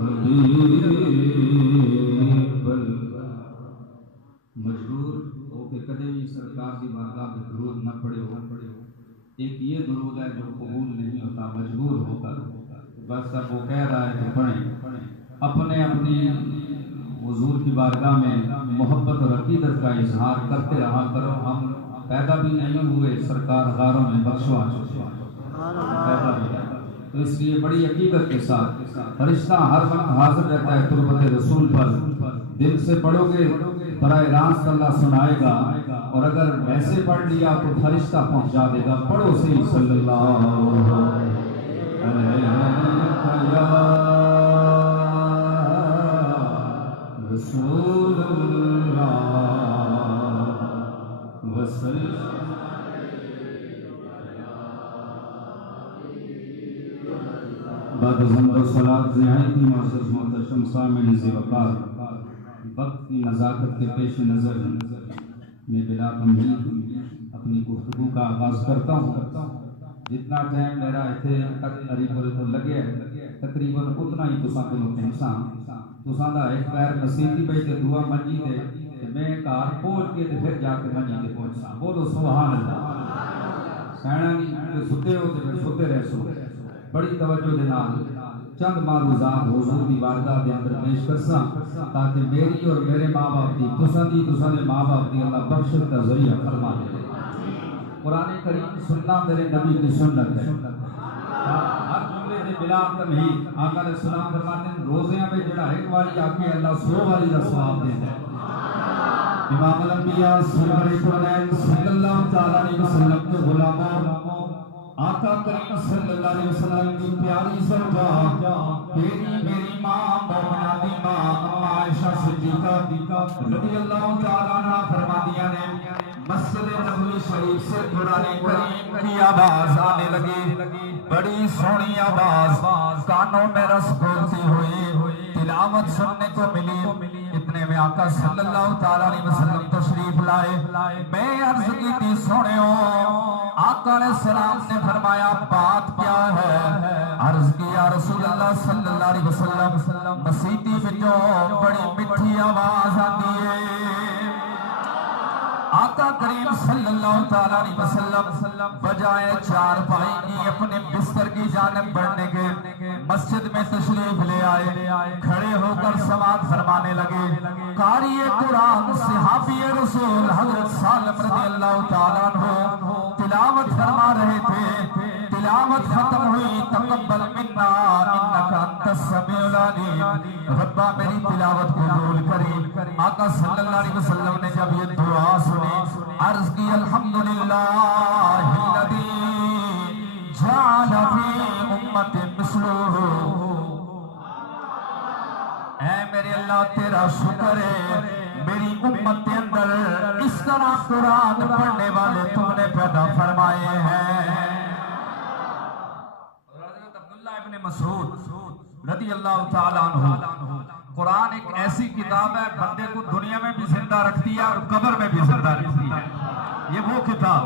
हबीब अल्लाह। मजबूर होके कदे भी सरकार की बारगाह में दुरूद न पढ़े हो। एक ये दुरूद है जो कबूल नहीं होता मजबूर होकर, बस अब वो कह रहा है कि पढ़ें। अपने अपनी हुजूर की बारगाह में मोहब्बत और अकीदत का इजहार करते रहा करो। हम पैदा भी नहीं हुए, सरकार गारों में बख्शवा चुके पैदा भी, तो इसलिए बड़ी अकीदत के साथ फरिश्ता हर वक्त हाजिर रहता है तुरबत रसूल पर। दिल से पढ़ोगे बराए रास्त अल्लाह सुनाएगा, और अगर वैसे पढ़ लिया तो फरिश्ता पहुंचा देगा। पढ़ो सही सल्लल्लाहु अलैहि रसूलुल्लाह वसल्लम। बाद सलात निहायती मुअज़्ज़ज़ मोहतरम सामिन ज़िवक़ार, वक्त की नज़ाकत के पेश नज़र में बिला तमहीद अपनी गुफ्तगू का आगाज़ करता हूँ। जितना टाइम मेरा इतने करीबन तो लगे तकरीबन उतना ही तुसा को इंसान तुसा दा एक पैर नसीबी पे ते दुआ मंजी दे ते मैं घर पहुंच के ते फिर जाके मंजी ते पहुंचा। बोलो सुभान अल्लाह। सहना नहीं सुते हो ते फिर सुते रह सो। बड़ी तवज्जो दे नाल चंद मारूजात हुजूर दी बारगाह दे अंदर पेश करसा, ताकि मेरी और मेरे माँ बाप दी तुसा दे माँ बाप दी अल्लाह बख्शिश का जरिया फरमा दे। कुरान करीम सुनना मेरे नबी की सुन्नत है। हर जुमले से बिला तमहीद आका ने सलाम फरमाते हैं, रोज़ियां में जड़ा एक बारी आके अल्लाह 100 बारी का सवाब देता है। इमाम अल-अंबिया सरवर कुरैन सल्लल्लाहु तआला अलैहि वसल्लम के गुलामों आका करीम सल्लल्लाहु अलैहि वसल्लम की प्यारी ज़ौजा तेरी मेरी मां मोमिना दी मां अम्मा आयशा सिद्दीका रज़ियल्लाहु तआला अन्हा फरमादियां ने, मस्जिद नबवी शरीफ से कुरान करीम की आवाज आने लगी। बड़ी सोहनी आवाज कानों में रस घोलती हुई तिलावत सुनने को मिली। इतने में आका सल्लल्लाहु तआला अलैहि वसल्लम तशरीफ लाए। मैं अर्ज की थी, सुनियो। आका ने सलाम ने फरमाया, बात क्या है? अर्ज किया, रसूल अल्लाह सल्लल्लाहु अलैहि वसल्लम मसीती विचों बड़ी मिठी आवाज आती है। आका करीम सल्लल्लाहु तआला अलैहि वसल्लम बजाए चारपाई की अपने बिस्तर की जानिब बढ़ने के मस्जिद में तशरीफ ले आए। खड़े होकर समात फरमाने लगे। कारी कुरान सहाबी रसूल हजरत सालिम रज़ियल्लाहु तआला अन्हु तिलावत फरमा रहे थे। तिलावत खत्म हुई। तक़ब्बल मिन्ना इन्नका अंतस समीउल अलीम, रब्बा मेरी तिलावत कबूल करी। आका सल्लल्लाहु अलैहि वसल्लम ने जब ये दुआ सुनी, अर्ज की, अल्हम्दुलिल्लाहिल्लज़ी जअल फी उम्मति मिस्लुहु। ऐ मेरे अल्लाह तेरा शुक्र है, मेरी उम्मत के अंदर इस तरह कुरान पढ़ने वाले तुमने पैदा फरमाए हैं। हज़रत अब्दुल्लाह इब्न मसऊद रज़ियल्लाहु तआला अन्हु, कुरान एक ऐसी किताब है बंदे को दुनिया में भी जिंदा रखती है और कब्र में भी जिंदा रखती है। ये वो किताब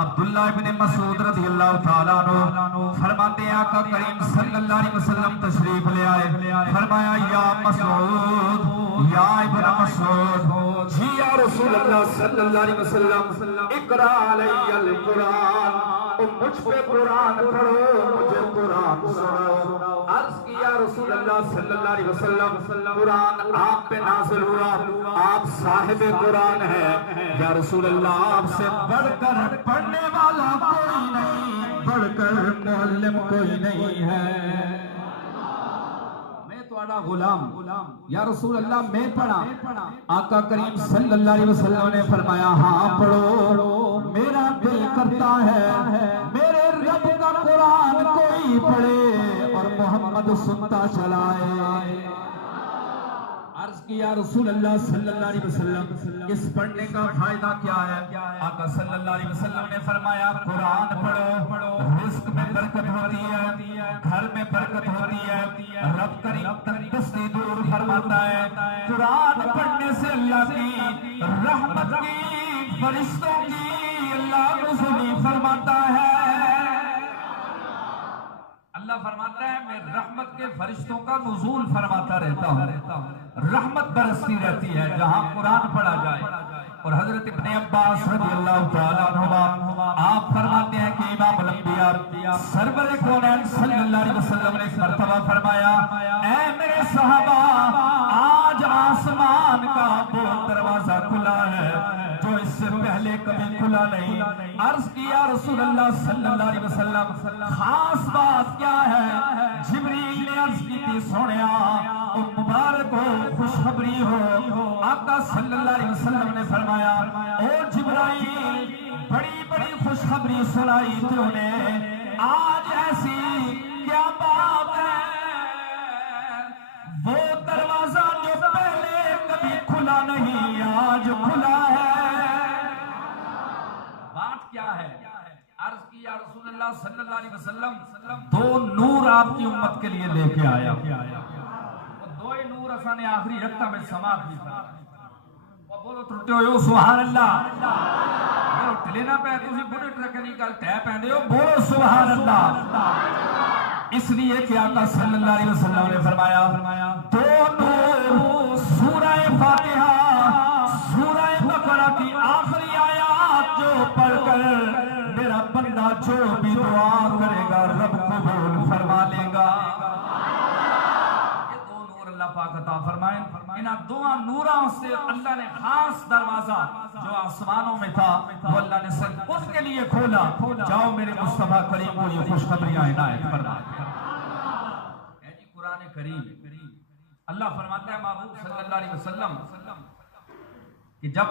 अब्दुल्ला इब्ने मसूद रज़ियल्लाहु ताला अन्हु फरमाते हैं आका करीम सल्लल्लाहु अलैहि वसल्लम तशरीफ ले आए, फरमाया या मसूद या इब्ने मसूद जी या रसूल अल्लाह सल्लल्लाहु अलैहि वसल्लम इकरा अलैयल कुरान, मुझ पे कुरान पढ़ो, मुझे कुरान सुनाओ। अर्ज किया रसूल अल्लाह सल्लल्लाहु अलैहि वसल्लम कुरान आप पे नाज़िल हुआ, आप साहिब कुरान है या रसूल अल्लाह, आपसे बढ़कर पढ़ने वाला कोई नहीं, बढ़कर मुअल्लिम कोई नहीं है। गुलाम या रसूल अल्लाह मैं पढ़ा? आका करीम सल्लल्लाहु अलैहि वसल्लम ने फरमाया हाँ पढ़ो, मेरा दिल करता है मेरे रब का कुरान कोई पढ़े और मोहम्मद सुनता चलाए। अर्ज किया रसूल अल्लाह सल्लल्लाहु अलैहि वसल्लम इस पढ़ने का फायदा क्या है? आका सल्लल्लाहु अलैहि वसल्लम ने फरमाया कुरान पढ़ो, रिस्क में बरकत होती है, घर में बरकत होती है, रब करीम तंदुरुस्ती दूर फरमाता है। कुरान पढ़ने से अल्लाह की रहमत की, फरिश्तों की अल्लाह नुज़ूल फरमाता है। अल्लाह फरमाता है मैं रहमत के फरिश्तों का नुज़ूल फरमाता रहता हूँ, रहमत बरसती रहती है जहाँ कुरान पढ़ा जाए। और हजरत इब्ने अब्बास रज़ियल्लाहु ताला अन्हुमा आप फरमाते हैं कि इमाम अल-अंबिया सरवर कौनैन सल्लल्लाहु अलैहि वसल्लम ने एक मर्तबा फरमाया ऐ मेरे सहाबा, आज आसमान का वो दरवाजा खुला है जो इससे पहले कभी खुला नहीं। अर्ज किया रसूल अल्लाह सल्लल्लाहु अलैहि वसल्लम खास बात क्या है? जिब्रील ने अर्ज की थी सोनिया मुबारक हो, खुशखबरी हो। आका सल्लल्लाहु अलैहि वसल्लम ने फरमाया ओ जिब्राइल बड़ी बड़ी खुशखबरी सुनाई तूने, आज ऐसी क्या बात है? वो दरवाजा जो पहले कभी खुला नहीं आज खुला है। बात क्या है? अर्ज किया रसूलुल्लाह सल्लल्लाहु अलैहि वसल्लम दो नूर आपकी उम्मत के लिए लेके आया। दो ही नूर असाने आखिरी रक्ता में समाप्त भी था। बोलो त्रुटे हो सुभान अल्लाह, बोलो टिलेना पे तुसी बुरे ट्रक निकल तय पैंदे हो, बोलो सुभान अल्लाह। इसलिए कि आका सल्लल्लाहु अलैहि वसल्लम ने फरमाया दो नूर सूरह फातिहा सूरह बकरा की आखिरी आयत जो पढ़कर मेरा बंदा जो भी दुआ करेगा रब कबूल फरमा लेगा। ये दो नूर अल्लाह पाक अता फरमाए। इन दो नूरों से अल्लाह ने खास दरवाजा जो आसमानों में था वो अल्लाह ने सिर्फ उनके लिए खोला। जाओ मेरे मुस्तफा करीम को ये खुशखबरियां इनायत फरमा। जी कुरान करीम अल्लाह फरमाता है महबूब सल्लल्लाहु अलैहि वसल्लम कि जब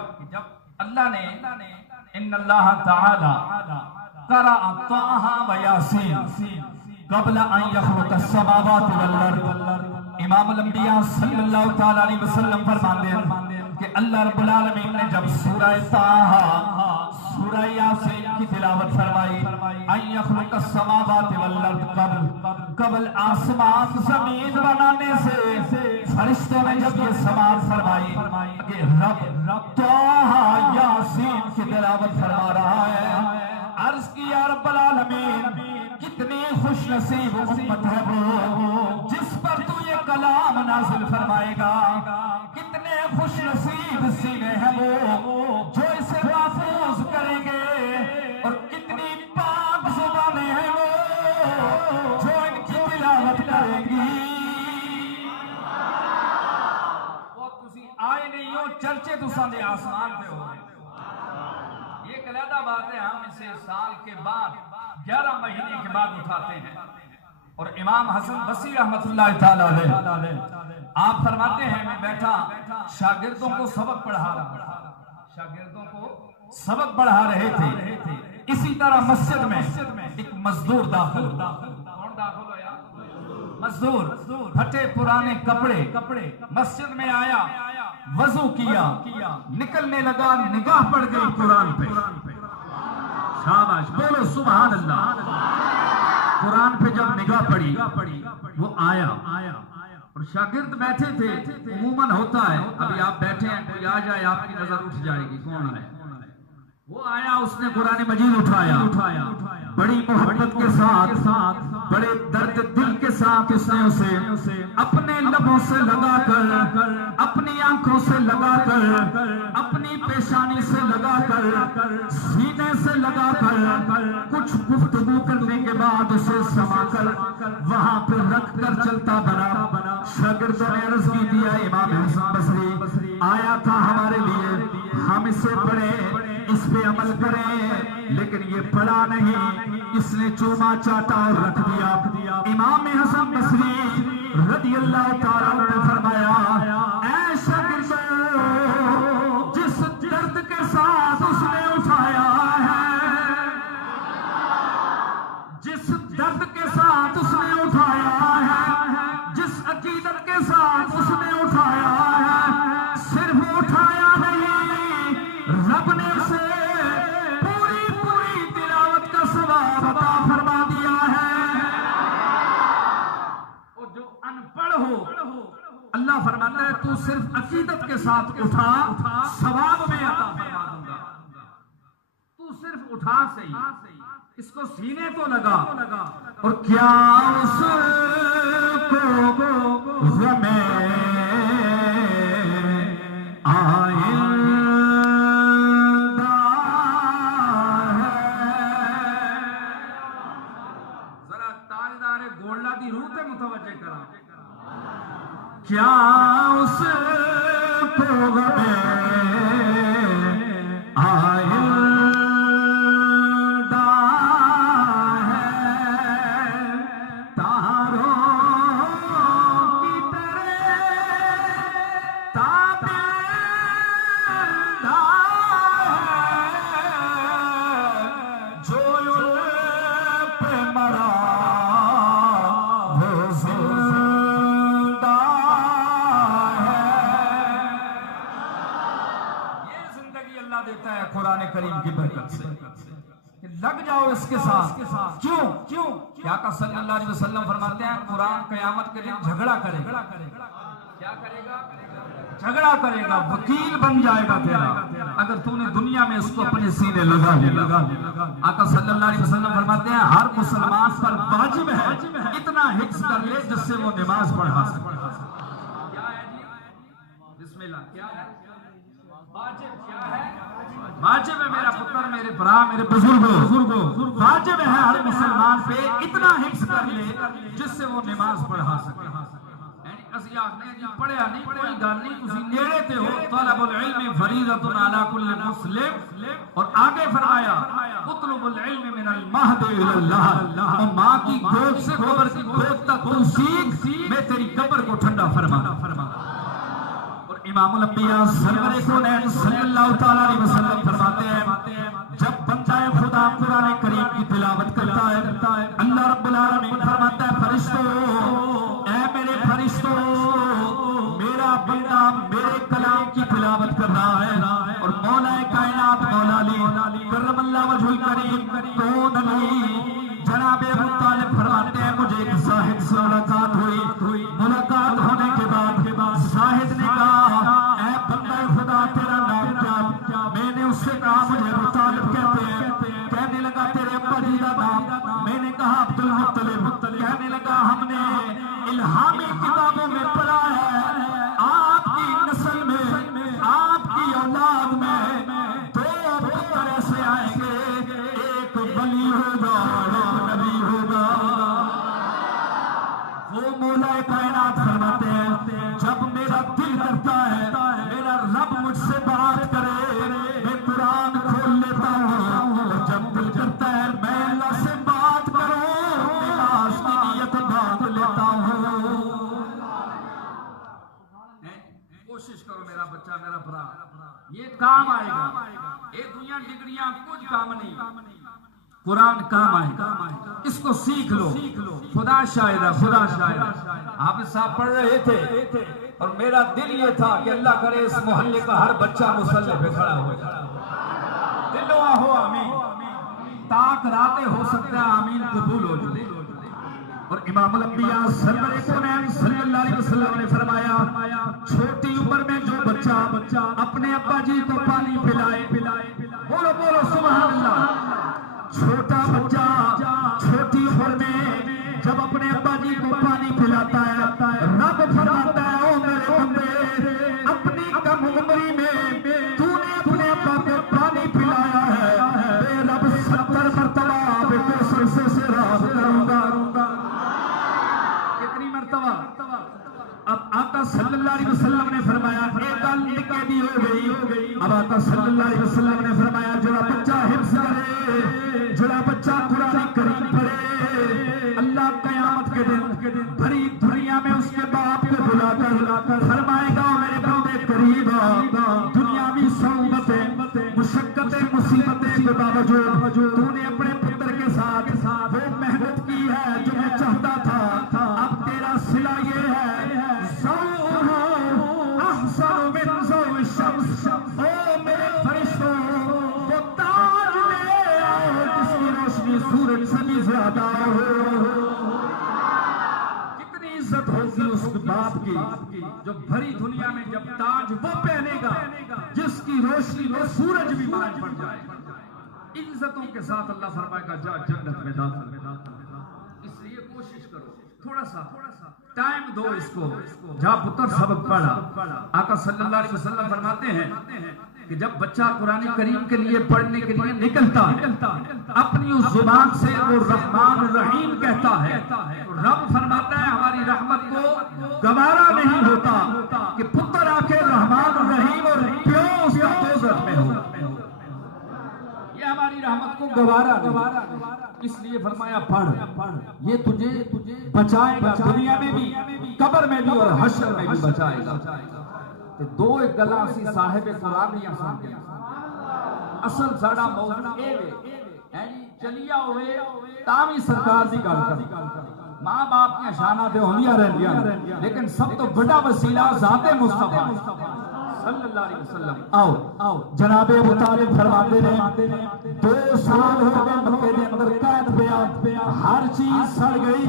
अल्लाह ने इन्नल्लाह तआला क़रा ताहा व यासीन क़ब्ल अन यख़लुक़ अस्समावाति वल अर्द। इमाम अल-अंबिया सल्लल्लाहु ताला अलैहि वसल्लम फरमाते हैं कि अल्लाह रब्बुल आलमीन ने जब सूरह ताहा सूरह यासीन की तिलावत फरमाई अन यख़लुक़ अस्समावाति वल अर्द क़ब्ल आसमान ज़मीन बनाने से फरिश्तों ने जब ये समात फरमाई कि रब ताहा यासीन की तिलावत फरमा रहा है। अर्ज किया रब्बुल आलमीन कितनी खुश नसीब उम्मत है वो जिस पर तू ये कलाम नाज़िल फरमाएगा। कितने खुश नसीब सीने हैं वो जो इसे महफूज करेंगे और कितनी पाक ज़ुबानें हैं वो जो इनकी तिलावत करेंगी। वो तुसी आए नहीं हो चर्चे तुसां दे आसमान पे हो। ये अलहदा बात है, हम इसे साल के बाद 11 महीने के बाद उठाते हैं। और इमाम हसन बसरी रहमतुल्लाह ताला अलैह आप फरमाते हैं मैं बैठा शागिर्दों को सबक पढ़ा रहे थे। इसी तरह मस्जिद में एक मजदूर दाखिल हुआ। कौन दाखिल हुआ? मजदूर फटे पुराने कपड़े मस्जिद में आया, वजू किया, निकलने लगा, निगाह पड़ गई कुरान पे। शाबाश, बोलो सुभान अल्लाह। कुरान पे जब निगाह पड़ी वो आया और शागिर्द बैठे थे। अमूमन होता है अभी आप बैठे हैं कोई आ जाए आपकी नजर उठ जाएगी कौन है, वो आया, उसने कुरान मजीद उठाया, बड़ी मोहब्बत के साथ, बड़े दर्द दिल के साथ उसने उसे अपने लबों से लगाकर, अपनी आंखों से लगाकर, अपनी पेशानी से लगाकर, सीने से लगाकर, कुछ गुफ्तगू करने के बाद उसे समाकर वहां पर रख कर चलता बना। शागिर्दों ने अर्ज की दिया, इमाम हसन बसरी आया था हमारे लिए, हम इसे पढ़े, इस पे अमल करें, लेकिन ये पढ़ा नहीं, इसने चूमा चाटा और रख दिया। इमाम हसन बसरी रज़ी अल्लाह तआला अन्हु ने फरमाया, ऐ शागिर्दों, जिस दर्द के साथ उसने उठाया है, जिस दर्द के साथ उसने उठाया है, जिस अकीदत के साथ उसने उठाया है, सिर्फ उठाया नहीं, रब ने उसे पूरी तिलावत का सवाब अता फरमा दिया है। और जो अनपढ़ हो, अल्लाह फरमाता है तू सिर्फ अकीदत के साथ उठा, सवाब में अता फरमा दूंगा। तू सिर्फ उठा सही, इसको सीने तो लगा। और क्या उसको गमे क्या उसको गमे आइंदा है, तारों की तरह ताबिंदा है, जो उन पे मरा वो जिंदा है। ये जिंदगी अल्लाह देता है कुरान करीम की बरकत से, कि लग जाओ इसके साथ। क्यों? क्या का सल्लल्लाहु अलैहि वसल्लम फरमाते हैं, कुरान क़यामत के दिन झगड़ा करेगा। क्या करेगा? झगड़ा करेगा, वकील बन जाएगा तेरा, अगर तूने दुनिया में उसको अपने सीने लगा लिया। आका सल्लल्लाहु अलैहि वसल्लम फरमाते हैं, हर मुसलमान पर वाजिब है इतना हिफ्ज़ कर ले जिससे वो नमाज पढ़ा सके। क्या है जी? बिस्मिल्लाह, क्या है वाजिब? क्या है वाजिब? है मेरा पुत्र, मेरे भरा, मेरे बुजुर्गों, वाजिब है हर मुसलमान पे इतना हिफ्ज़ कर ले जिससे वो नमाज पढ़ा सके। ਅਸੀਂ ਆਖਦੇ ਜੀ ਪੜਿਆ ਨਹੀਂ, ਕੋਈ ਗੱਲ ਨਹੀਂ, ਤੁਸੀਂ ਨੇੜੇ ਤੇ ਹੋ। तलबुल इल्म फरीज़तुन अला कुल्लि मुस्लिम। और आगे फरमाया, उतलुबुल इल्म मिनल महद इलल्लाह, माँ की गोद से कब्र की गोद तक तू सीख, मैं तेरी कब्र को ठंडा फरमा। और इमामुल अंबिया सरवरे कौनैन सल्लल्लाहु तआला अलैहि वसल्लम फरमाते हैं, जब बंदा खुदा कुरान करीम की तिलावत करता है, अल्लाह रब्बुल आलमीन फरमाता है, फरिश्तों, ऐ मेरे फरिश्तों, मेरा बंदा मेरे कलाम की तिलावत कर रहा है। और मौला कायनात मौला अली करमल्लाहु वजहुल करीम कौन अली जनाब अबू तालिब फरमाते हैं, मुझे एक साहिद से मुलाकात हुई। मुलाकात होने के बाद साहिद ने कहा, ऐ बंदा खुदा तेरा नाम क्या? मैंने उससे कहा मुझे अबू तालिब कहते हैं। कहने लगा तेरे अब्बा जी का नाम? मैंने कहा अब्दुल मुत्तलिब। कहने लगा हमने इल्हामी किताबों में पढ़ा है, आपकी नस्ल में, आपकी औलाद में दो पुत्र ऐसे आएंगे, एक वली होगा और एक नबी होगा। वो मौला कायनात फरमाते हैं, जब मेरा दिल करता है, मेरा रब मुझसे बात करे, मैं कुरान खोल लेता हूँ। और जब दिल करता है मैं अल्लाह से बात करूँ, निमाज़ की नियत बांध लेता हूँ। कोशिश करो मेरा बच्चा, मेरा भरा, ये काम आएगा। ये दुनिया डिग्रियां कुछ काम नहीं, कुरान काम आएगा। इसको सीख लो। खुदा शायरा, खुदा शायरा। हाफिज साहब पढ़ रहे थे और मेरा दिल ये था कि अल्लाह करे इस मोहल्ले का हर बच्चा मुसल्ले पे खड़ा हो। दिलो हो आमीन, ताक राते हो सकता है आमीन कबूल हो जाए। और इमामुल अंबिया सरवरे कौनैन सल्लल्लाहु अलैहि वसल्लम ने फरमाया, छोटी उम्र में जो बच्चा अपने अब्बा जी को पानी पिलाए, बोलो बोलो बाजी को पानी पिलाता है। रब फरमाता है ओ मेरे बंदे, अपनी कम उम्री में तूने अपने अब्बा को पानी पिलाया है, मैं रब 70 मरतबा बेटे सरसे से राब करूंगा। कितनी मरतबा? अब आका सल्लल्लाहु अलैहि वसल्लम ने फरमाया एक गल निके दी हो गई। अब आका सल्लल्लाहु अलैहि वसल्लम ने फरमाया जो बच्चा हिफ्ज़ करे, जो बच्चा कुरान करीम पढ़े, अल्लाह क़यामत के दिन भरी दुनिया में उसके बाप को बुलाकर फरमाएगा मेरे बंदे करीब आ, दुनियावी सौबतें मुशक्कतें मुसीबतें के बावजूद तूने अपने पुत्र के साथ वो मेहनत की है जो मैं चाहता था। अब तेरा सिला ये है सूरज से भी ज्यादा हो। कितनी इज्जत होगी उस बाप की जो भरी दुनिया में जब ताज वो पहनेगा जिसकी रोशनी में सूरज भी मान पड़ जाए। इज्जतों के साथ अल्लाह फरमाएगा जा जन्नत में दाखिल। इसलिए कोशिश करो, थोड़ा सा टाइम दो इसको। जा पुत्र सबक पढ़ा। आका सल्लल्लाहु अलैहि वसल्लम फरमाते हैं कि जब बच्चा कुरान करीम के लिए पढ़ने के लिए निकलता है अपनी उस जुबान से वो रहमान रहीम कहता है, तो रब फरमाता है हमारी रहमत को गवारा नहीं होता कि पुत्र आके रहमान रहीम और प्यो उसका दोज़ख में हो। ये हमारी रहमत को गवारा। इसलिए फरमाया पढ़, ये तुझे बचाएगा दुनिया में भी, कब्र में भी और हश्र में भी बचाएगा। ते दो एक गल्लां असीं साहिब कुरान दियां सुन असल साडा मौजू ए है जी चलिया होवे तां भी सरकार दी गल कर। मां बाप दी शाना ते होंदियां रहंदियां, लेकिन सब तो बड़ा वसीला ज़ाते मुस्तफा सल्लल्लाहु अलैहि वसल्लम। आओ जनाबे अबू तालिब फरमाते ने 2 साल हो गए मक्के के अंदर कैद पे, हर चीज सड़ गई,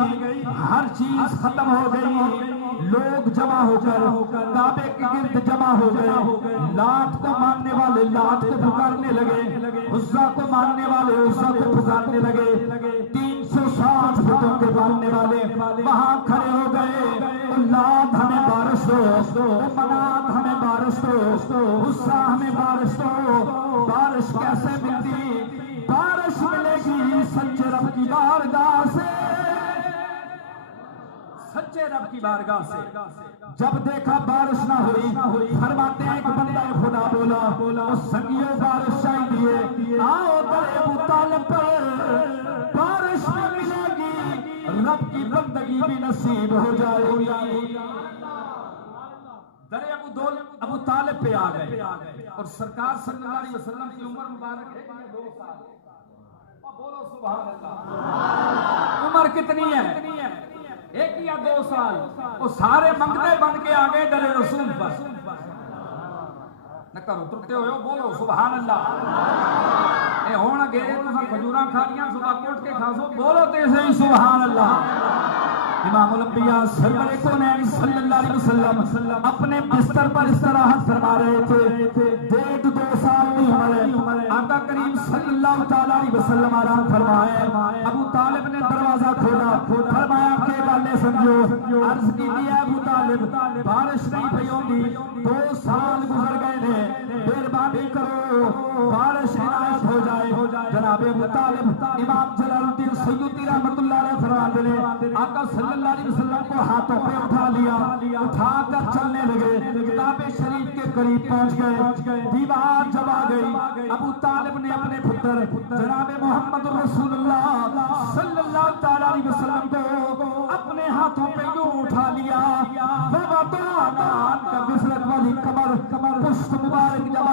हर चीज खत्म हो गई। लोग जमा होकर काबे के गिर्द जमा हो गए। लात को मानने वाले लात को पुकारने लगे, उज़्ज़ा को मानने वाले उज़्ज़ा को पुकारने लगे। 360 फुटों के मानने वाले वहां खड़े हो गए। लात हमें बारिश दो, मनात हमें बारिश दो, उज़्ज़ा हमें बारिश दो। बारिश कैसे मिलती? बारिश मिलेगी सच्चे रब की बारगाह से, सच्चे रब की बारगाह से। जब देखा बारिश ना हुई, फरमाते हैं एक बंदा खुदा बोला संगियों बारिश चाहिए, आओ दरे अबू तालिब पर बारिश भी मिलेगी, रब की बंदगी भी नसीब हो जाएगी। दरे अबू तालिब पे आ गए और सरकार सल्लल्लाहु अलैहि वसल्लम की उम्र मुबारक है 2 साल। बोलो सुभान अल्लाह। उम्र कितनी है? 1 या 2 साल। वो सारे मंगते बन के आ गए दरे रसूल पर। न करो तुरते हो, बोलो सुभान अल्लाह। ए होण गए तुसां खजूरां खानियां सुबह कोट के खासो, बोलो ते सही सुभान अल्लाह। इमामुल अंबिया सरवरे कौनैन सल्लल्लाहु अलैहि वसल्लम अपने बिस्तर पर इस्तराहत फरमा रहे थे। 1.5-2 साल की उम्र है। आका करीम सल्लल्लाहु अलैहि वसल्लम आराम फरमाए। अबू तालिब ने दरवाजा खोला, फरमाया के वाले समझो, अर्ज की है अबू तालिब बारिश नहीं पई होंदी, 2 साल गुजर गए ने, मेहरबानी करो बारिश इनायत हो जाए। जनाबे अबू तालिब इमाम जलालुद्दीन सय्युती रहमतुल्लाह अलैह फरमाते ने आका सल्लल्लाहु अलैहि वसल्लम को हाथों पे उठा लिया, उठाकर चलने लगे। काबे शरीफ के करीब पहुंच गए। दीवार जब आ गई, अबू तालिब ने अपने पुत्र जनाबे मोहम्मद रसूलुल्लाह सल्लल्लाहु अलैहि वसल्लम को अपने हाथों पे यूं उठा लिया। वाली कमर पुष्ट मुबारक जब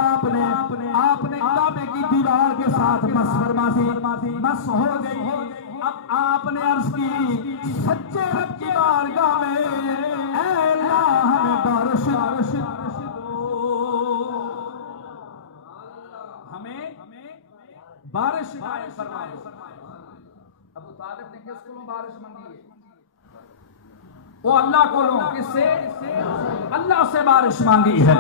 आपने काबे की दीवार के साथ मस हो गई। अब आपने अर्ज की सच्चे रब की बारगाह में ऐ अल्लाह हमें बारिश बारिश फरमा दो। अबू तालिब ने किस को बारिश मांगी है? वो अल्लाह को किससे? अल्लाह से बारिश मांगी है।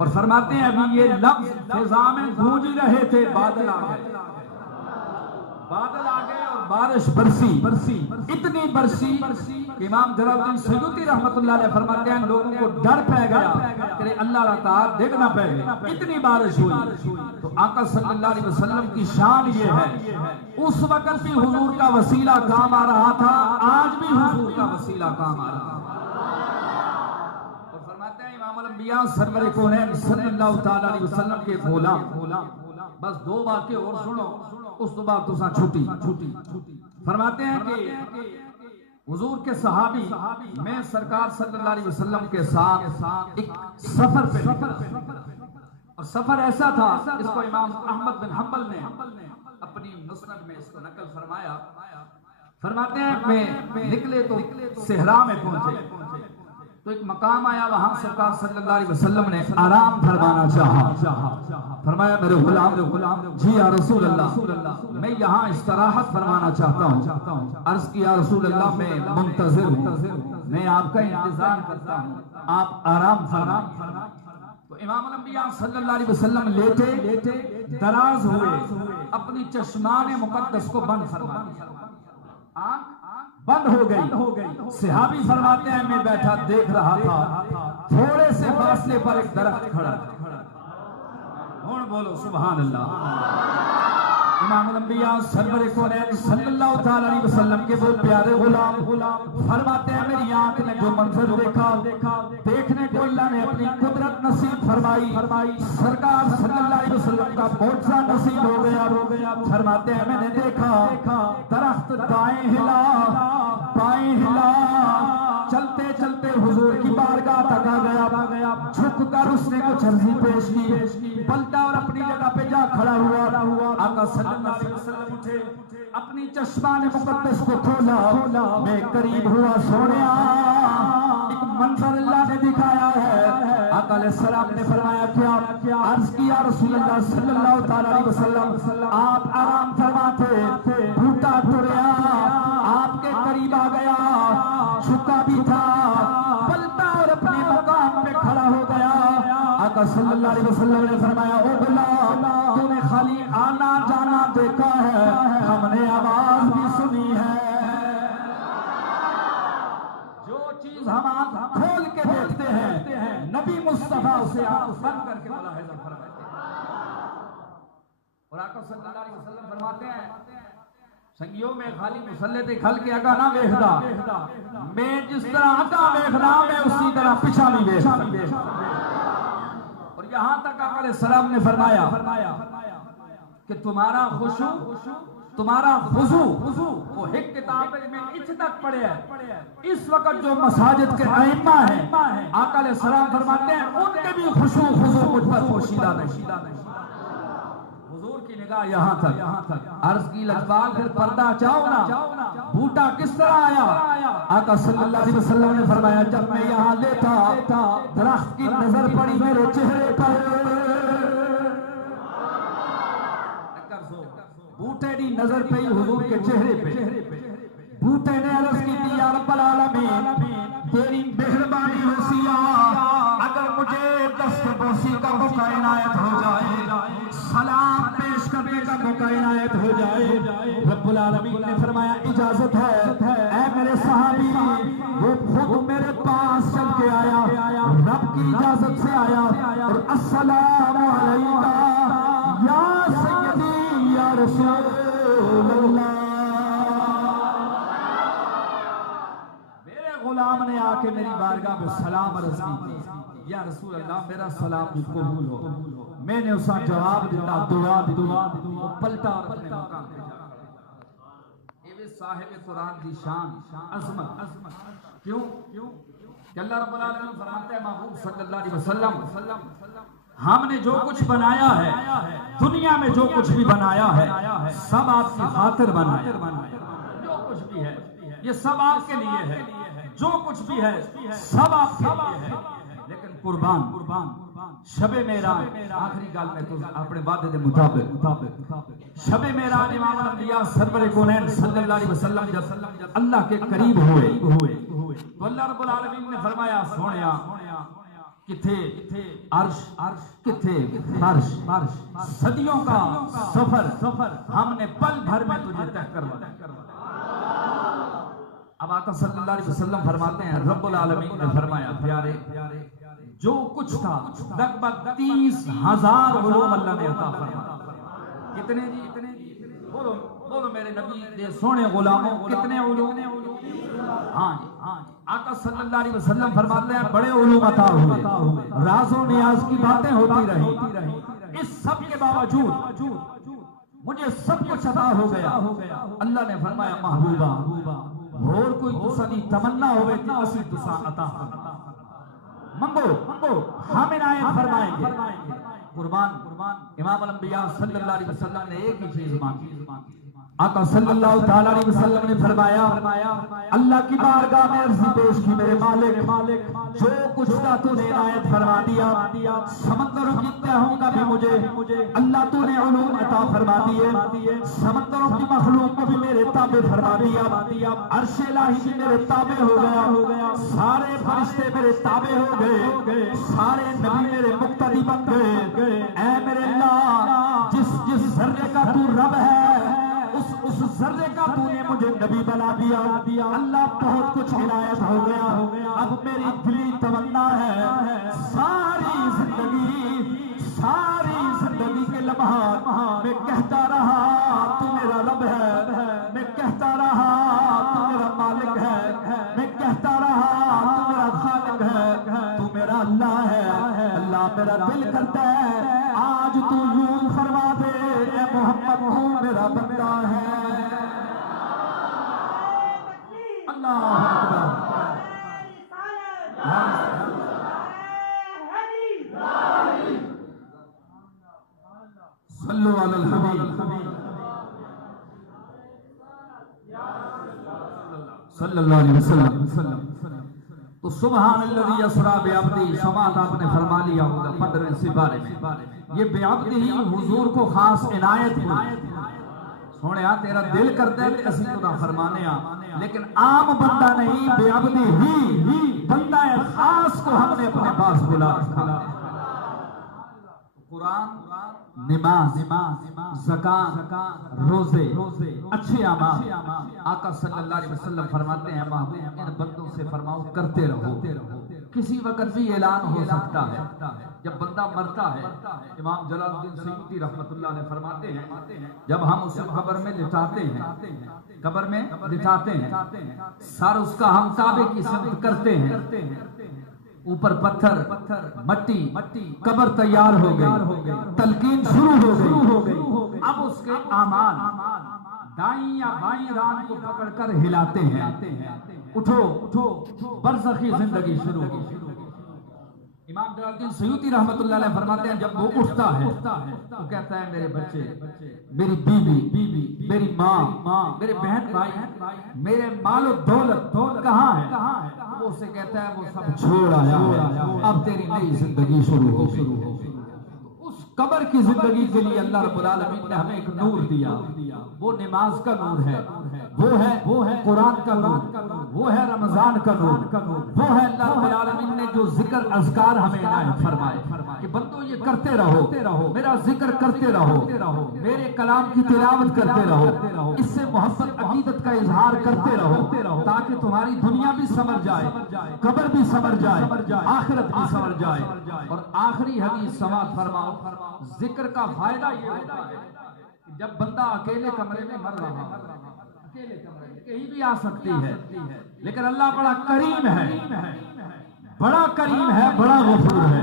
और फरमाते हैं अभी ये लफ्ज फिजा में गूंज रहे थे, बादल आ गए। बादल आ गए और बारिश बरसी इतनी बरसी कि इमाम जलालुद्दीन सयूती रहमतुल्लाह अलैह फरमाते हैं लोगों को डर पै गया कि अल्लाह ताला देखना पड़ेगा, इतनी बारिश हुई। तो आका सल्लल्लाहु अलैहि वसल्लम की शान ये है, उस वक्त भी हुजूर का वसीला काम आ रहा था, आज भी हुजूर का वसीला काम आ रहा है। और फरमाते हैं इमाम अल-अंबिया सरवर कौनैन सल्लल्लाहु ताला अलैहि वसल्लम के गुलाम, बस 2 बातें और सुनो, उस तो बाद तुसा छुट्टी। फरमाते हैं कि हुजूर के सहाबी मैं सरकार सल्लल्लाहु अलैहि वसल्लम के साथ एक सफर पे, और सफर ऐसा था इसको इमाम अहमद बिन हंबल ने अपनी मुस्नद में इसको नकल फरमाया। फरमाते हैं मैं निकले तो सेहरा में पहुंचे तो एक मकाम आया, वहां सरकार सल्लल्लाहु अलैहि वसल्लम ने आराम फरमाना चाहा। फरमाया मेरे गुलाम जी या रसूल अल्लाह मैं यहाँ इस्तराहत फरमाना चाहता हूँ। अर्ज किया रसूल अल्लाह मैं मुंतज़िर हूँ, मैं आपका इंतजार करता हूँ, आप आराम फरमा। तो इमाम अल-अंबिया सल्लल्लाहु अलैहि वसल्लम लेटे दराज हुए, अपनी चश्माने मुकद्दस को बंद फरमाया, आंख बंद हो गई। सहाबी फरमाते हैं मैं बैठा देख रहा था, थोड़े से फासले पर एक दरख्त खड़ा। बोलो सुभान अल्लाह। इमाम अल-अंबिया सरवर कौनैन सल्लल्लाहु ताला अलैहि वसल्लम के वो प्यारे गुलाम फरमाते हैं मेरी आंख ने जो मंजर देखा, देखने को अल्लाह ने अपनी कुदरत नसीब फरमाई। सरकार सल्लल्लाहु अलैहि वसल्लम का मौजज़ा नसीब हो गया। फरमाते हैं मैंने देखा दरख्त दाएं हिला बाएं हिला, चलते चलते हुजूर की बारगाह तक आ गया। झुककर उसने कुछ अर्जी पेश की, पलटा और अपनी जगह पे जा खड़ा हुआ। आका सल्लल्लाहु अलैहि वसल्लम उठे, अपनी चश्माने मुकद्दस को खोला, मैं करीब हुआ सोनिया, एक मंजर अल्लाह ने दिखाया है। आका अलैहिस्सलाम ने फरमाया क्या? अर्ज किया रसूलुल्लाह सल्लल्लाहु ताला अलैहि वसल्लम आप आराम फरमाते, बूटा टुरया आपके करीब आ गया, झुका भी था, पलटा और अपने मकाम पे खड़ा हो गया। आका सल्लल्लाहु अलैहि वसल्लम ने फरमाया ओ गुलाम तूने खाली आना जाना देखा है, हमने आवाज भी सुनी है। जो चीज हम आंख खोल के देखते हैं नबी मुस्तफा उसे आंख बंद करके मुलाहिजा फरमाते हैं। और आका सल्लल्लाहु अलैहि वसल्लम फरमाते हैं संगियों में खाली मुसल्ले ते खल के अगा ना देखदा, मैं जिस तरह अगा देखना मैं उसी तरह पीछा नहीं देखता। और यहाँ तक आका अलैहिस्सलाम ने फरमाया कि तुम्हारा खुशू तुम्हारा हुजू वो एक किताब में इच तक पढ़े है। इस वक्त जो मसाजिद के अइम्मा हैं आका अलैहिस्सलाम फरमाते हैं उनके भी खुशू हुजू मुझ पर पोशीदा नहीं। की निगाह यहाँ तक। अर्ज की लजबाल फिर पर्दा चाहो ना, बूटा किस तरह आया? आका सल्लल्लाहु अलैहि वसल्लम ने फरमाया जब मैं यहाँ लेता दरख्त की नजर पड़ी मेरे चेहरे पर, बूटे की नजर पड़ी हुजूर के चेहरे पे। बूटे ने अर्ज की या रब्बल आलमीन तेरी मेहरबानी होसिया, अगर मुझे दस्तबोसी का मौका इनायत हो जाए, सलाम पेश करने का मौका इनायत हो जाए। रब्बुल आलमीन ने फरमाया इजाजत है। ऐ मेरे सहाबी वो खुद मेरे पास चल के आया, रब की इजाजत से आया और अस्सलामु अलैका या सय्यदी या रसूल अल्लाह। गुलाम ने आके मेरी बारगाह में सलाम अर्ज की, या रसूल अल्लाह मेरा सलाम भी कबूल हो। मैंने उसका जवाब दिया दुआ पलटा और अपने मकाम पे जा खड़ा। ये साहिब कुरान की शान अजमत क्यों कि अल्लाह रब्बुल आलमीन फरमाते हैं महबूब सल्लल्लाहु अलैहि वसल्लम हमने जो कुछ बनाया है दुनिया में जो कुछ भी बनाया है सब आपकी खातिर बनाया। जो कुछ भी है ये सब आपके लिए है, जो कुछ भी है सब आपके लिए है। लेकिन कुर्बान शबे मेराज आखिरी गाल में तो अपने वादे के मुताबिक शबे मेराज इमाम अल-अंबिया सरवर कौनैन सल्लल्लाहु अलैहि वसल्लम जब अल्लाह के करीब हुए तो अल्लाह रब्बुल आलमीन ने फरमाया सोनिया किथे अर्श किथे फर्श सदियों का सफर हमने पल भर में तुझे तय करवा दिया। अब आका सल्लल्लाहु अलैहि वसल्लम फरमाते हैं रब्बुल आलमीन ने फरमाया प्यारे जो कुछ था लगभग 30,000 उलूम अल्लाह ने अता फरमाया। कितने जी बोलो मेरे नबी दे सोने गुलामों कितने उलूम? हाँ जी आका सल्लल्लाहु अलैहि वसल्लम फरमाते हैं बड़े उलूम अता हुए, राज़ो नियाज की बातें होती रही, इस सब के बावजूद मुझे सब कुछ अता हो गया। अल्लाह ने फरमाया महबूबा और कोई तुसादी तमन्ना होवे तो असी तुसा अता मंगो हम इनायत फरमाएंगे। कुर्बान इमाम अल-अंबिया सल्लल्लाहु अलैहि वसल्लम ने एक ही चीज मांगी। आका सल्लल्लाहु ताला अलैहि वसल्लम ने फरमाया अल्लाह की बारगाह में अर्ज़ पेश की मेरे मालिक जो कुछ था तूने इनायत फरमा दिया, समंदरों की तहों का भी मुझे अल्लाह तूने उलूम अता फरमा दिए, समंदरों की मखलूक को भी मेरे ताबे फरमा दिया, अर्श इलाही भी मेरे ताबे हो गया, सारे फरिश्ते मेरे ताबे हो गए, सारे नबी मेरे मुक्तदी बन गए। ऐ मेरे अल्लाह जिस जर्रे का तू रब है उस जर्रे का तूने मुझे नबी बना दिया। अल्लाह बहुत कुछ इनायत हो गया। अब मेरी दिली तमन्ना है सारी जिंदगी के लम्हात मैं कहता रहा तू मेरा रब है, मैं कहता रहा तू मेरा मालिक है, मैं कहता रहा तू मेरा खालिक है, तू मेरा अल्लाह है। अल्लाह मेरा दिल करता है आज तू यूं फरमा दे ए मोहम्मद तू मेरा बंदा है। अल्लाह अकबर। सल्लु अलल हबीब सल्लल्लाहु अलैहि वसल्लम। तो सुबहानल्लज़ी अस्रा बिअब्दी समात आपने फरमा लिया 15वें सिपारे में। ये बिअब्दी ही हुजूर को खास इनायत हुई। सोने तेरा दिल करता है असी खुदा फरमाने लेकिन आम बंदा नहीं, बिअब्दी ही बंदा है खास को हमने अपने पास बुला रखा। कुरान, नमाज, ज़कात, रोजे, अच्छे अमाल। आका सल्लल्लाहु अलैहि वसल्लम फरमाते हैं महबूब इन बंदों से फरमाओ करते रहो। किसी वक्त भी ऐलान हो सकता है जब बंदा मरता है। इमाम जलालुद्दीन सयूती रहमतुल्लाह ने फरमाते हैं जब हम उसे कब्र में लिटाते हैं सर उसका हम काबे की सिमत करते हैं, ऊपर पत्थर मट्टी कब्र तैयार हो गई, तलकीन शुरू हो गई। अब उसके आमाल दाईं या बाईं रान को पकड़कर हिलाते हैं, उठो बरज़खी जिंदगी शुरू हो। इमाम जलालुद्दीन सयूती रहमतुल्लाह अलैह फरमाते हैं जब वो उठता है तो कहता है मेरे बच्चे, मेरी बीवी, मेरी माँ, मेरे बहन भाई, मेरे मालो दौलत कहाँ है? वो उसे कहता है वो सब छोड़ आया है, अब तेरी नई जिंदगी शुरू हो। उस कब्र की जिंदगी के लिए अल्लाह रब्बुल आलमीन ने हमें एक नूर दिया। वो नमाज का नूर है, वो है कुरान का नूर, वो है रमजान का नूर, वो है अल्लाह रब्बुल आलमीन ने जो जिक्र अज़कार हमें इनायत फरमाए कि बंदो ये करते रहो, मेरा जिक्र करते रहो, मेरे कलाम की तिलावत करते रहो, इससे मोहब्बत अकीदत का इजहार करते रहो ताकि तुम्हारी दुनिया भी समझ जाए, कब्र भी समझ जाए, आखिरत भी समझ जाए। और आखिरी हदीस समाअत फरमाओ, जिक्र का फायदा ये होता है कि जब बंदा अकेले कमरे में मर रहा, अकेले कमरे में कहीं भी आ सकती है, लेकिन अल्लाह बड़ा करीम है, बड़ा गफूर है।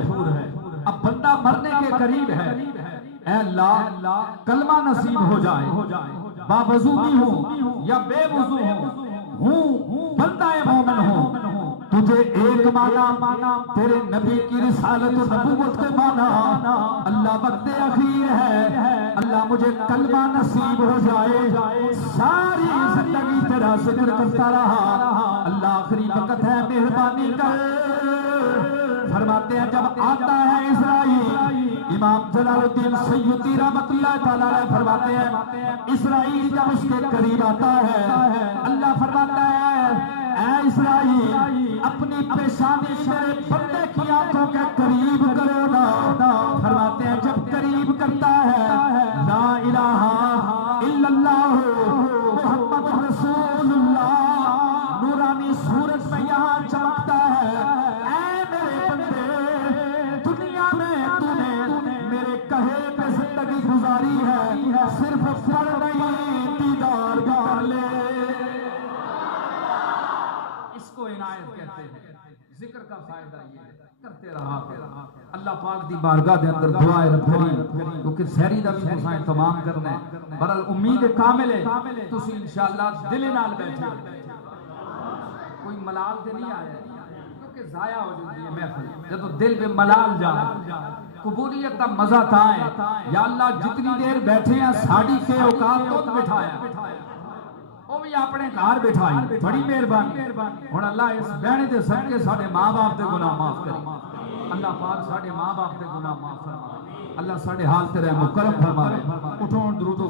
अब बंदा मरने के करीब है, ऐ अल्लाह कलमा नसीब हो जाए, बावजू भी हूँ या बेवजू हूँ, बंदा मोमिन हूँ, तुझे एक माना तेरे नबी की रिसालत और नबूवत को माना। अल्लाह वक्त अखीर है, अल्लाह मुझे कलमा नसीब हो जाए, सारी जिंदगी तेरा जिक्र करता रहा। अल्लाह आखिरी वक्त है, मेहरबानी कर। फरमाते हैं जब आता है इस्राईल, इमाम जलालुद्दीन सयूती रहमतुल्लाह तआला अलैह फरमाते हैं इस्राईल जब उसके करीब आता है, अल्लाह फरमाता है ऐ इस्राईल अपनी पेशानी मेरे बंदे की आंखों आंखों के करीब करो ना। फरमाते हैं जब करीब करता है ला इलाहा इल्लल्लाह मुहम्मद रसूलुल्लाह नूरानी सूरत में यहाँ चमकता है। ऐ मेरे बंदे, दुनिया में तूने मेरे कहे पे जिंदगी गुजारी है, सिर्फ पढ़ नहीं दीदार भी कर ले। इसको इनायत कहते हैं। जिक्र का फायदा ये है, करते रहा अल्लाह पाक दी बारगाह दे अंदर दुआ रखनी, क्योंकि सहरी दा भी तुसां तमाम करना है। बहरहाल उम्मीद कामिल है, तुसी इंशाअल्लाह दिल नाल बैठे हो, कोई मलाल ते नहीं आया, क्योंकि जाया हो जाती है महफिल जब दिल में मलाल जाए। कबूलियत का मजा था है या अल्लाह जितनी देर बैठे हैं साड़ी के औकात तो बिठाया, वो भी अपने घर बिठाई, बड़ी मेहरबानी। हुण अल्लाह इस बहने दे सदके साडे मां बाप दे गुनाह माफ करे। अल्लाह पाक साडे मां बाप दे गुनाह माफ फरमाए। अल्लाह साडे हाल ते रहम करम फरमाए। उठो दुरूद